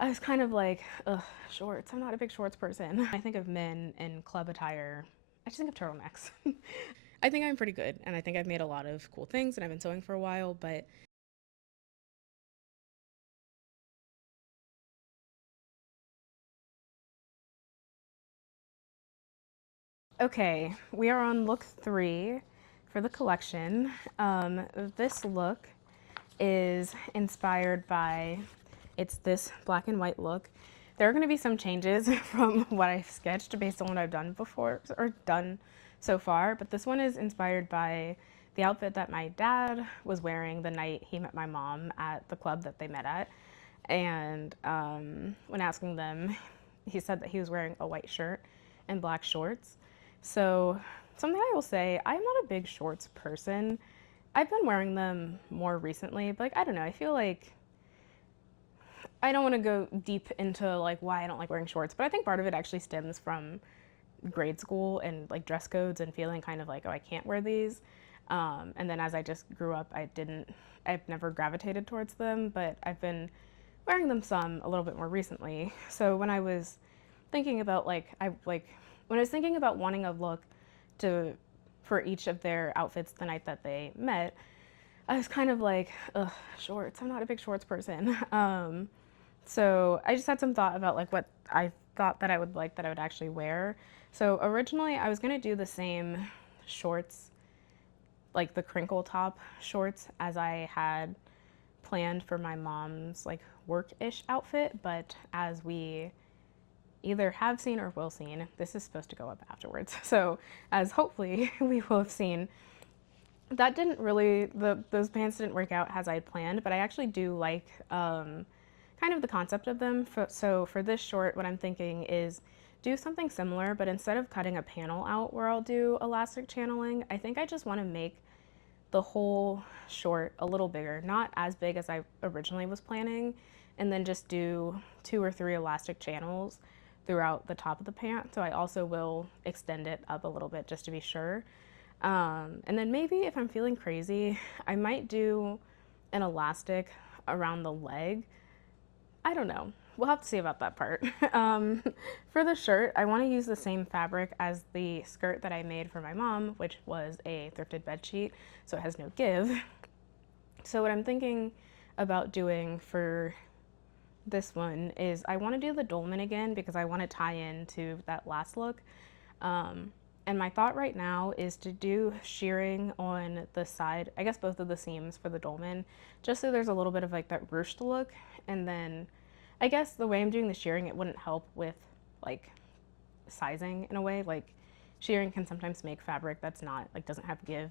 I was kind of like, ugh, shorts. I'm not a big shorts person. I think of men in club attire. I just think of turtlenecks. I think I'm pretty good, and I think I've made a lot of cool things, and I've been sewing for a while, but okay, we are on look 3 for the collection. This look is inspired by, it's this black and white look. There are going to be some changes from what I've sketched based on what I've done before, or done so far, but this one is inspired by the outfit that my dad was wearing the night he met my mom at the club that they met at. And when asking them, he said that he was wearing a white shirt and black shorts. So something I will say, I'm not a big shorts person. I've been wearing them more recently, but like, I don't know, I feel like I don't want to go deep into like why I don't like wearing shorts, but I think part of it actually stems from grade school and like dress codes and feeling kind of like, oh, I can't wear these. And then as I just grew up, I've never gravitated towards them, but I've been wearing them some a little bit more recently. So when I was thinking about when I was thinking about wanting a look to for each of their outfits the night that they met, I was kind of like, ugh, shorts. I'm not a big shorts person. So I just had some thought about like what I thought that I would like that I would actually wear. So originally I was gonna do the same shorts, like the crinkle top shorts as I had planned for my mom's like work-ish outfit, but as we either have seen or will seen, this is supposed to go up afterwards. So as hopefully we will have seen, that didn't really, those pants didn't work out as I had planned, but I actually do like kind of the concept of them. So for this short, what I'm thinking is do something similar, but instead of cutting a panel out where I'll do elastic channeling, I think I just want to make the whole short a little bigger, not as big as I originally was planning, and then just do 2 or 3 elastic channels throughout the top of the pant. So I also will extend it up a little bit just to be sure. And then maybe if I'm feeling crazy, I might do an elastic around the leg. I don't know. We'll have to see about that part. For the shirt, I want to use the same fabric as the skirt that I made for my mom, which was a thrifted bed sheet, so it has no give. So what I'm thinking about doing for this one is I want to do the dolman again because I want to tie into that last look. And my thought right now is to do shirring on the side, I guess both of the seams for the dolman, just so there's a little bit of like that ruched look. And then I guess the way I'm doing the shirring, it wouldn't help with like sizing in a way. Like shirring can sometimes make fabric that's not like doesn't have give.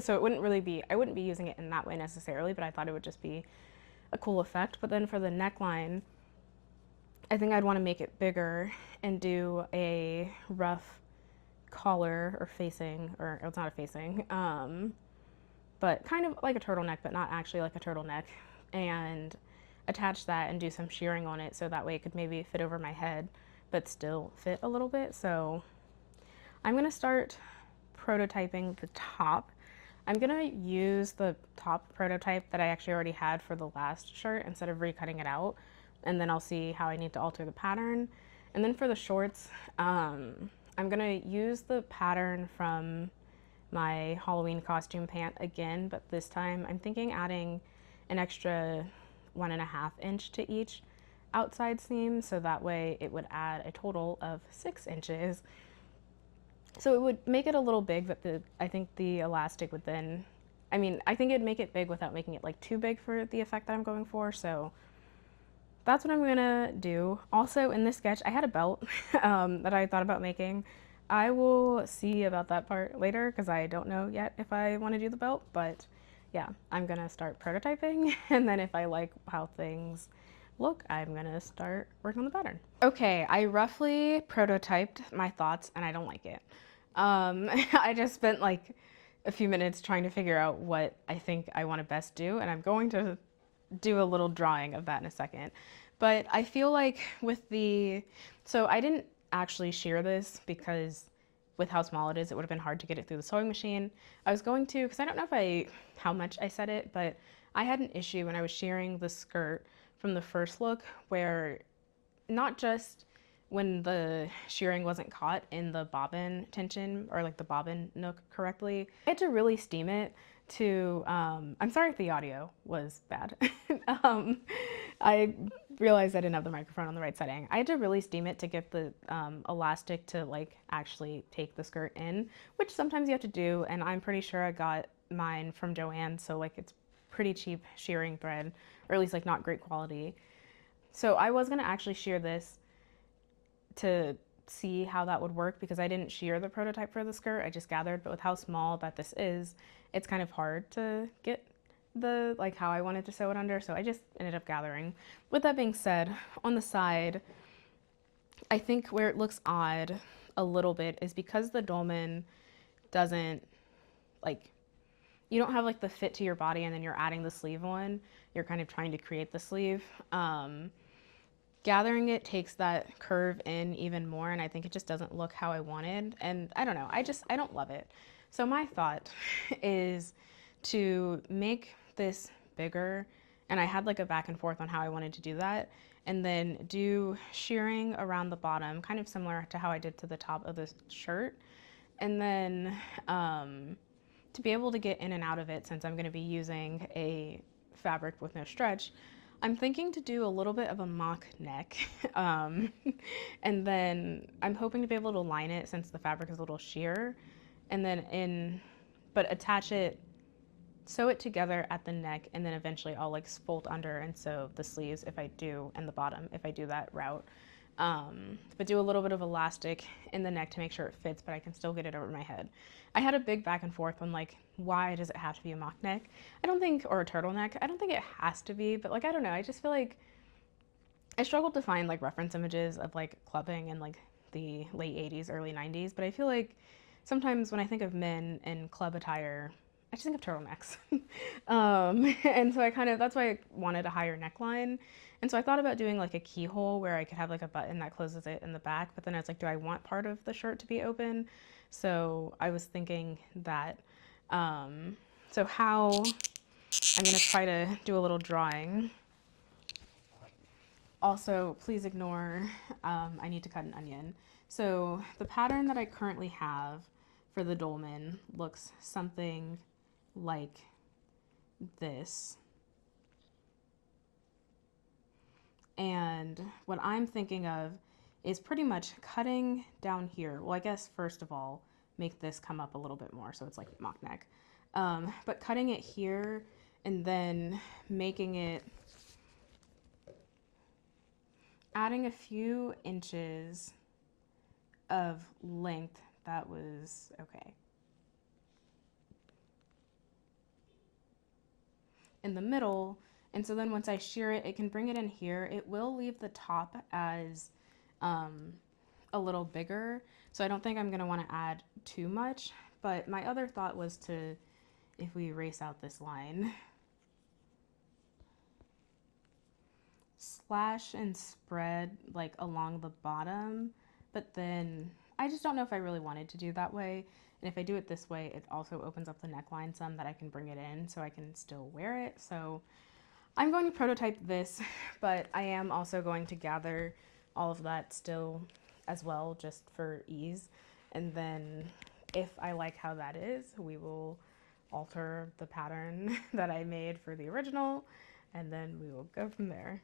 So it wouldn't really be, I wouldn't be using it in that way necessarily, but I thought it would just be a cool effect. But then for the neckline, I think I'd want to make it bigger and do a rough collar or facing, or it's not a facing, but kind of like a turtleneck, but not actually like a turtleneck, and attach that and do some shirring on it so that way it could maybe fit over my head, but still fit a little bit. So I'm gonna start prototyping the top. I'm gonna use the top prototype that I actually already had for the last shirt instead of recutting it out, and then I'll see how I need to alter the pattern. And then for the shorts, I'm gonna use the pattern from my Halloween costume pant again, but this time I'm thinking adding an extra 1.5 inch to each outside seam, so that way it would add a total of 6 inches. So it would make it a little big, but I think the elastic would then, I mean, I think it'd make it big without making it like too big for the effect that I'm going for. So that's what I'm gonna do. Also in this sketch, I had a belt that I thought about making. I will see about that part later because I don't know yet if I want to do the belt, but yeah, I'm gonna start prototyping and then if I like how things look, I'm gonna start working on the pattern. Okay, I roughly prototyped my thoughts and I don't like it. I just spent like a few minutes trying to figure out what I think I want to best do, and I'm going to do a little drawing of that in a second. But I feel like with so I didn't actually shear this because with how small it is, it would have been hard to get it through the sewing machine. I was going to, because I don't know how much I set it, but I had an issue when I was shearing the skirt from the first look where not just when the shirring wasn't caught in the bobbin tension or like the bobbin nook correctly, I had to really steam it to, I'm sorry if the audio was bad. I realized I didn't have the microphone on the right setting. I had to really steam it to get the elastic to like actually take the skirt in, which sometimes you have to do, and I'm pretty sure I got mine from Joann, so like it's pretty cheap shirring thread, or at least like not great quality. So I was gonna actually shear this to see how that would work because I didn't shear the prototype for the skirt, I just gathered, but with how small that this is, it's kind of hard to get the like how I wanted to sew it under, so I just ended up gathering. With that being said, on the side, I think where it looks odd a little bit is because the dolman doesn't like, you don't have like the fit to your body and then you're adding the sleeve on, you're kind of trying to create the sleeve. Gathering it takes that curve in even more, and I think it just doesn't look how I wanted, and I don't know, I don't love it. So my thought is to make this bigger, and I had like a back and forth on how I wanted to do that, and then do shirring around the bottom, kind of similar to how I did to the top of the shirt, and then to be able to get in and out of it, since I'm going to be using a fabric with no stretch, I'm thinking to do a little bit of a mock neck, and then I'm hoping to be able to line it since the fabric is a little sheer, and then but attach it, sew it together at the neck, and then eventually I'll like fold under and sew the sleeves if I do, and the bottom if I do that route. But do a little bit of elastic in the neck to make sure it fits, but I can still get it over my head. I had a big back and forth on like, why does it have to be a mock neck? I don't think, or a turtleneck, I don't think it has to be, but like, I don't know, I just feel like I struggled to find like reference images of like clubbing in like the late 80s, early 90s, but I feel like sometimes when I think of men in club attire, I just think of turtlenecks. And so I kind of, that's why I wanted a higher neckline. And so I thought about doing like a keyhole where I could have like a button that closes it in the back, but then I was like, do I want part of the shirt to be open? So I was thinking that, so how, I'm gonna try to do a little drawing. Also, please ignore, I need to cut an onion. So the pattern that I currently have for the dolman looks something like this. And what I'm thinking of is pretty much cutting down here. Well, I guess first of all, make this come up a little bit more so it's like mock neck. But cutting it here and then making it, adding a few inches of length that was okay. In the middle, and so then once I shear it, it can bring it in here. It will leave the top as a little bigger, so I don't think I'm gonna wanna add too much, but my other thought was to, if we erase out this line, slash and spread like along the bottom, but then I just don't know if I really wanted to do that way. And if I do it this way, it also opens up the neckline some that I can bring it in so I can still wear it. So I'm going to prototype this, but I am also going to gather all of that still as well, just for ease. And then if I like how that is, we will alter the pattern that I made for the original, and then we will go from there.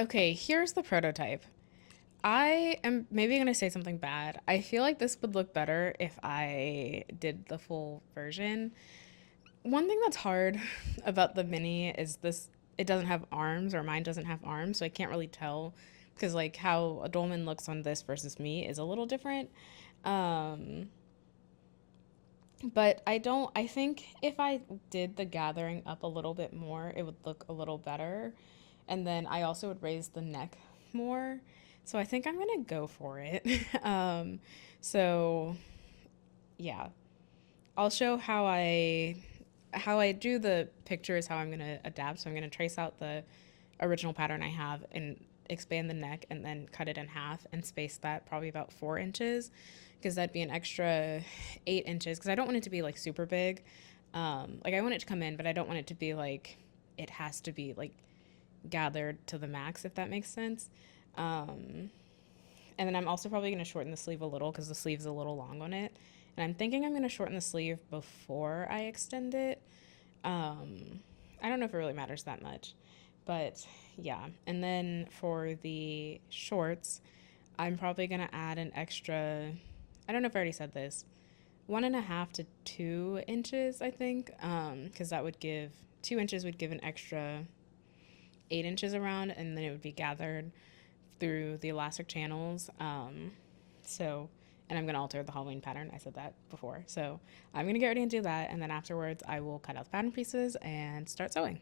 Okay, here's the prototype. I am maybe going to say something bad. I feel like this would look better if I did the full version. One thing that's hard about the mini is this, it doesn't have arms, or mine doesn't have arms, so I can't really tell because like how a dolman looks on this versus me is a little different. But I think if I did the gathering up a little bit more, it would look a little better. And then I also would raise the neck more. So I think I'm gonna go for it. So yeah, I'll show how I do the pictures, how I'm gonna adapt. So I'm gonna trace out the original pattern I have and expand the neck and then cut it in half and space that probably about 4 inches, because that'd be an extra 8 inches, because I don't want it to be like super big. Like I want it to come in, but I don't want it to be like it has to be like gathered to the max, if that makes sense. Um, and then I'm also probably going to shorten the sleeve a little because the sleeve's a little long on it. And I'm thinking I'm going to shorten the sleeve before I extend it. I don't know if it really matters that much, but yeah. And then for the shorts, I'm probably going to add an extra, I don't know if I already said this, 1.5 to 2 inches, I think, because that would give 2 inches would give an extra 8 inches around, and then it would be gathered through the elastic channels. So, and I'm going to alter the Halloween pattern. I said that before. So I'm going to get ready and do that. And then afterwards, I will cut out the pattern pieces and start sewing.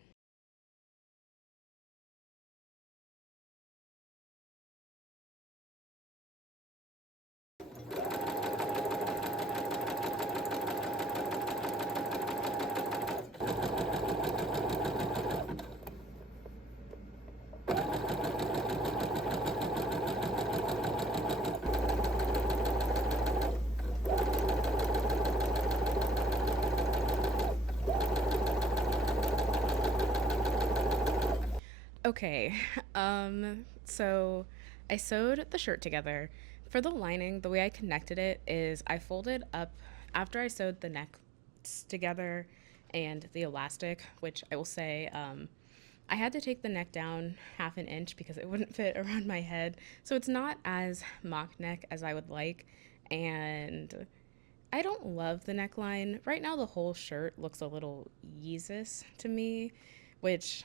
Okay, so I sewed the shirt together. For the lining, the way I connected it is I folded up after I sewed the neck together and the elastic, which I will say, I had to take the neck down 1/2 inch because it wouldn't fit around my head. So it's not as mock neck as I would like. And I don't love the neckline. Right now, the whole shirt looks a little Yeezus to me, which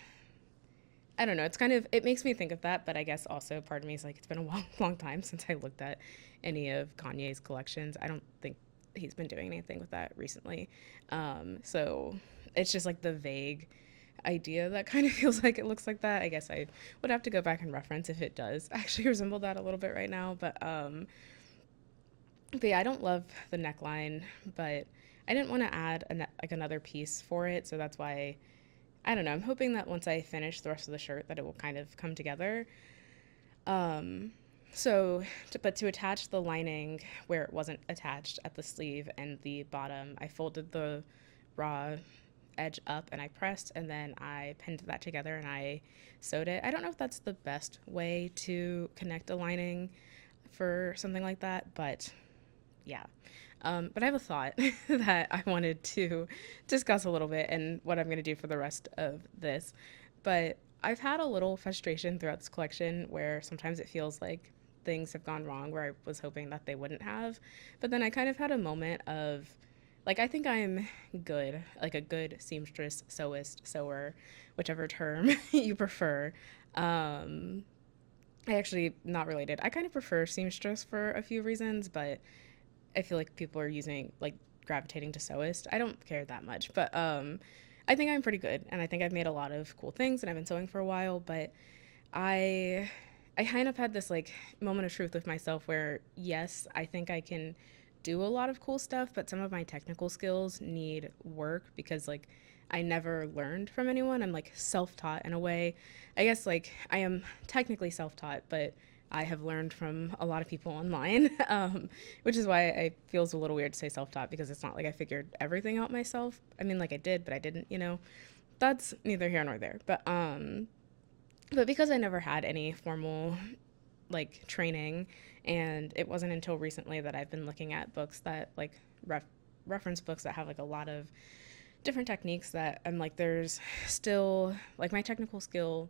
I don't know. It's kind of, it makes me think of that, but I guess also part of me is like, it's been a long, long time since I looked at any of Kanye's collections. I don't think he's been doing anything with that recently. So it's just like the vague idea that kind of feels like it looks like that. I guess I would have to go back and reference if it does actually resemble that a little bit right now. But yeah, I don't love the neckline, but I didn't want to add like another piece for it, so that's why I don't know. I'm hoping that once I finish the rest of the shirt, that it will kind of come together. Um, but to attach the lining where it wasn't attached at the sleeve and the bottom, I folded the raw edge up and I pressed, and then I pinned that together and I sewed it. I don't know if that's the best way to connect a lining for something like that, but yeah. But I have a thought that I wanted to discuss a little bit and what I'm going to do for the rest of this. But I've had a little frustration throughout this collection where sometimes it feels like things have gone wrong where I was hoping that they wouldn't have. But then I kind of had a moment of, like, I think I'm good, like a good seamstress, sewist, sewer, whichever term you prefer. Um, I actually, not related. I kind of prefer seamstress for a few reasons, but I feel like people are using like gravitating to sewist. I don't care that much, but I think I'm pretty good, and I think I've made a lot of cool things, and I've been sewing for a while. But I I kind of had this like moment of truth with myself where yes, I think I can do a lot of cool stuff, but some of my technical skills need work because like I never learned from anyone. I'm like self-taught in a way. I guess like I am technically self-taught, but I have learned from a lot of people online, which is why it feels a little weird to say self-taught because it's not like I figured everything out myself. I mean, like I did, but I didn't. That's neither here nor there. But because I never had any formal like training, and it wasn't until recently that I've been looking at books that like reference books that have like a lot of different techniques that I'm like, there's still like my technical skill.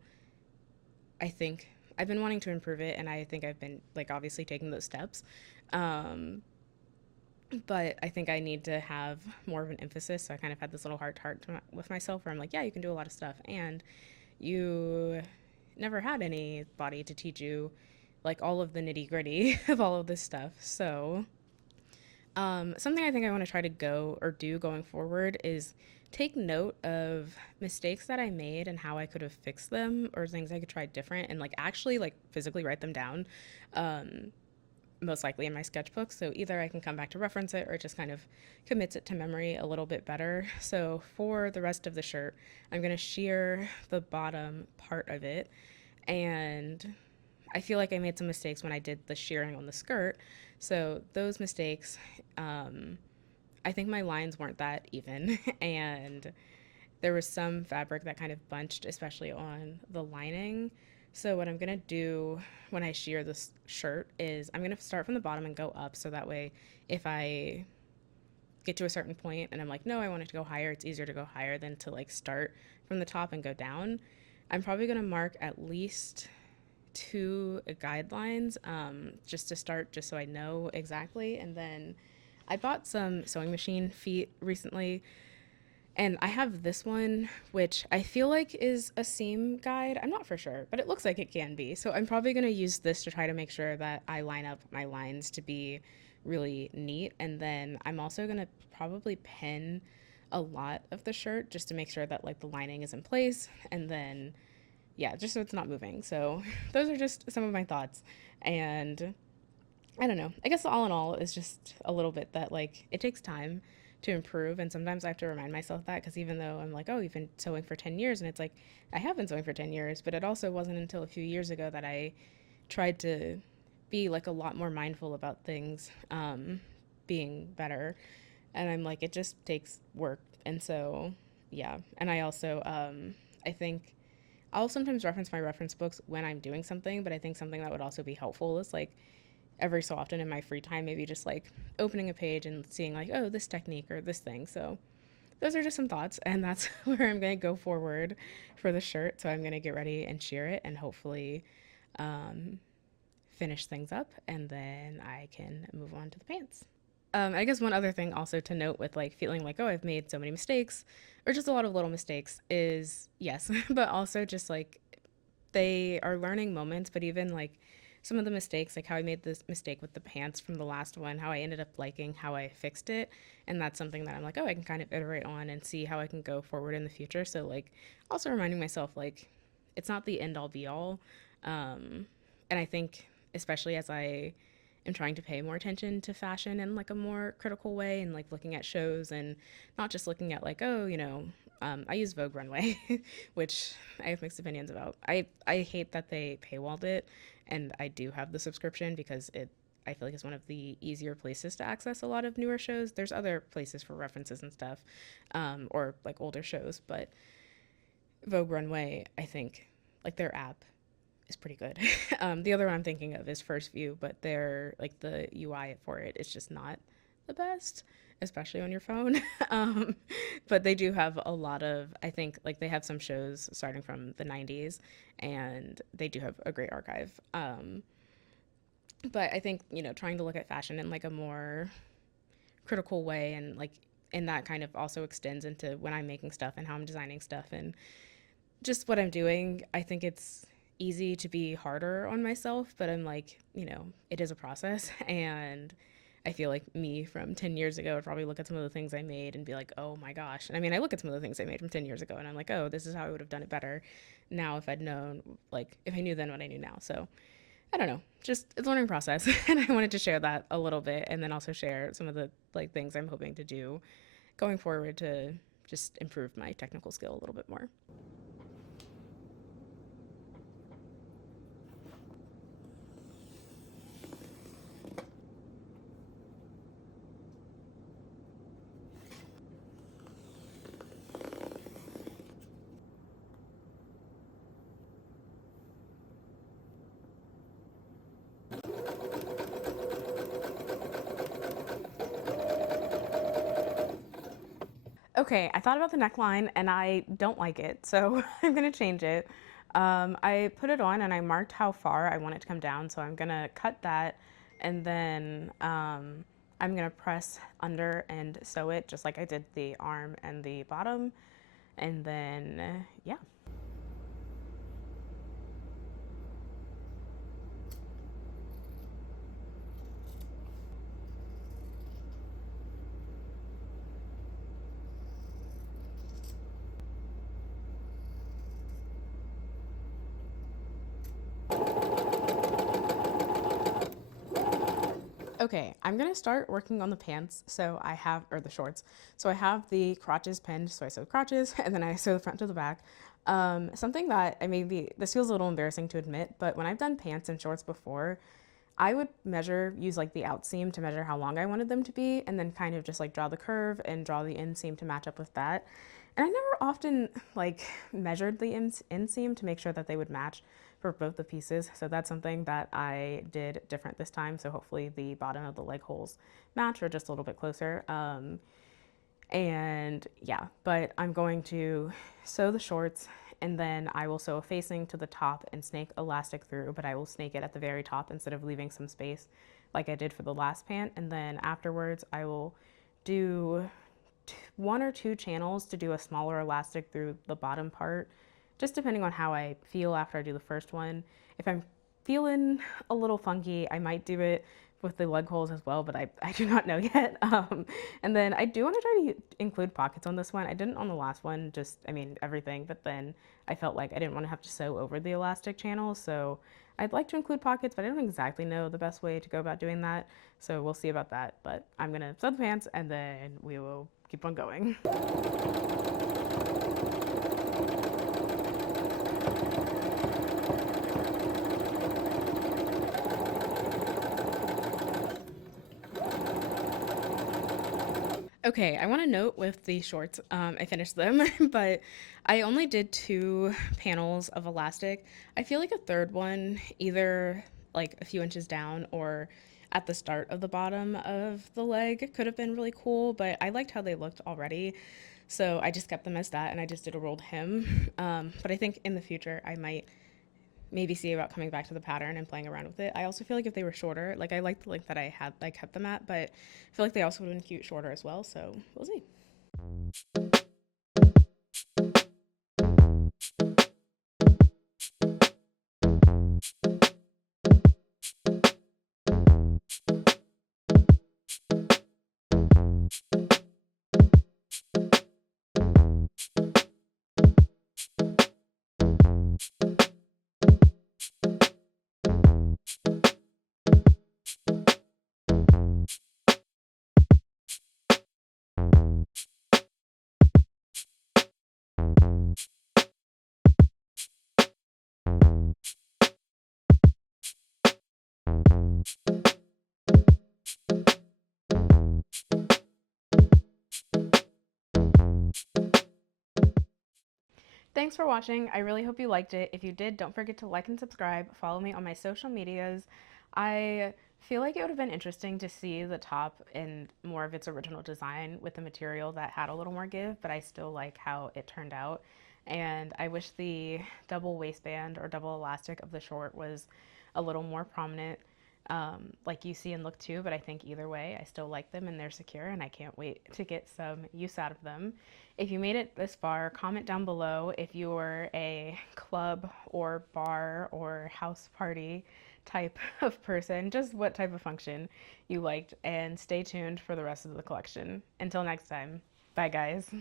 I think I've been wanting to improve it, and I think I've been like obviously taking those steps. Um, but I think I need to have more of an emphasis. So I kind of had this little heart to heart with myself where I'm like, yeah, you can do a lot of stuff, and you never had anybody to teach you like all of the nitty gritty of all of this stuff. So something I think I want to try to go or do going forward is take note of mistakes that I made and how I could have fixed them or things I could try different and like actually like physically write them down. Um, Most likely in my sketchbook. So either I can come back to reference it or it just kind of commits it to memory a little bit better. So for the rest of the shirt, I'm going to shear the bottom part of it. And I feel like I made some mistakes when I did the shearing on the skirt. So those mistakes, I think my lines weren't that even. And there was some fabric that kind of bunched, especially on the lining. So what I'm gonna do when I shear this shirt is I'm gonna start from the bottom and go up, so that way if I get to a certain point and I'm like, no, I want it to go higher, it's easier to go higher than to like start from the top and go down. I'm probably gonna mark at least two guidelines, just to start, just so I know exactly. And then I bought some sewing machine feet recently, and I have this one, which I feel like is a seam guide. I'm not for sure, but it looks like it can be. So I'm probably going to use this to try to make sure that I line up my lines to be really neat. And then I'm also going to probably pin a lot of the shirt just to make sure that like the lining is in place. And then, yeah, just so it's not moving. So those are just some of my thoughts. And I don't know. I guess all in all, it's just a little bit that like it takes time to improve, and sometimes I have to remind myself that, because even though I'm like, oh, you've been sewing for 10 years, and it's like I have been sewing for 10 years, but it also wasn't until a few years ago that I tried to be like a lot more mindful about things, being better. And I'm like, it just takes work. And so, yeah. And I also, I think I'll sometimes reference my reference books when I'm doing something, but I think something that would also be helpful is like every so often in my free time, maybe just like opening a page and seeing like, oh, this technique or this thing. So those are just some thoughts, and that's where I'm going to go forward for the shirt. So I'm going to get ready and shear it and hopefully um, finish things up, and then I can move on to the pants. I guess one other thing also to note with like feeling like, oh, I've made so many mistakes or just a lot of little mistakes is yes, but also just like they are learning moments, but even like some of the mistakes, like how I made this mistake with the pants from the last one, how I ended up liking how I fixed it. And that's something that I'm like, oh, I can kind of iterate on and see how I can go forward in the future. So, like, also reminding myself, like, it's not the end all be all. And I think, especially as I am trying to pay more attention to fashion in like a more critical way and like looking at shows and not just looking at like, oh, I use Vogue Runway, which I have mixed opinions about. I hate that they paywalled it, and I do have the subscription because I feel like it's one of the easier places to access a lot of newer shows. There's other places for references and stuff, or like older shows, but Vogue Runway, I think, like their app is pretty good. The other one I'm thinking of is First View, but they're like the UI for it is just not the best, especially on your phone. um, but they do have a lot of, I think, like they have some shows starting from the 90s, and they do have a great archive. But I think, trying to look at fashion in like a more critical way, and like, and that kind of also extends into when I'm making stuff and how I'm designing stuff and just what I'm doing. I think it's easy to be harder on myself, but I'm like, it is a process. And I feel like me from 10 years ago would probably look at some of the things I made and be like, oh my gosh. And I mean, I look at some of the things I made from 10 years ago and I'm like, oh, this is how I would have done it better now if I'd known, like, if I knew then what I knew now. So I don't know, just it's a learning process. And I wanted to share that a little bit, and then also share some of the like things I'm hoping to do going forward to just improve my technical skill a little bit more. Okay, I thought about the neckline and I don't like it, so I'm gonna change it. I put it on and I marked how far I want it to come down, so I'm gonna cut that, and then I'm gonna press under and sew it just like I did the arm and the bottom, and then yeah. Okay, I'm gonna start working on the pants. So I have, or the shorts. So I have the crotches pinned. So I sew the crotches and then I sew the front to the back. Something that I maybe, this feels a little embarrassing to admit, but when I've done pants and shorts before, I would use like the outseam to measure how long I wanted them to be, and then kind of just like draw the curve and draw the inseam to match up with that. And I never often like measured the inseam to make sure that they would match for both the pieces. So that's something that I did different this time. So hopefully the bottom of the leg holes match or just a little bit closer. And yeah, but I'm going to sew the shorts and then I will sew a facing to the top and snake elastic through, but I will snake it at the very top instead of leaving some space like I did for the last pant. And then afterwards I will do one or two channels to do a smaller elastic through the bottom part, just depending on how I feel after I do the first one. If I'm feeling a little funky, I might do it with the leg holes as well, but I do not know yet. And then I do want to try to include pockets on this one. I didn't on the last one, just, I mean, everything, but then I felt like I didn't want to have to sew over the elastic channel, so I'd like to include pockets, but I don't exactly know the best way to go about doing that, so we'll see about that. But I'm gonna sew the pants and then we will keep on going. Okay, I want to note with the shorts, I finished them, but I only did 2 panels of elastic. I feel like a third one, either like a few inches down or at the start of the bottom of the leg, could have been really cool, but I liked how they looked already. So I just kept them as that and I just did a rolled hem. But I think in the future I might maybe see about coming back to the pattern and playing around with it. I also feel like if they were shorter, like I like the length that I kept them at, but I feel like they also would have been cute shorter as well, so we'll see. Thanks for watching. I really hope you liked it. If you did, don't forget to like and subscribe. Follow me on my social medias. I feel like it would have been interesting to see the top in more of its original design with the material that had a little more give, but I still like how it turned out. And I wish the double waistband or double elastic of the short was a little more prominent, like you see in look 2, but I think either way, I still like them and they're secure and I can't wait to get some use out of them. If you made it this far, comment down below if you're a club or bar or house party type of person, just what type of function you liked, and stay tuned for the rest of the collection. Until next time, bye guys.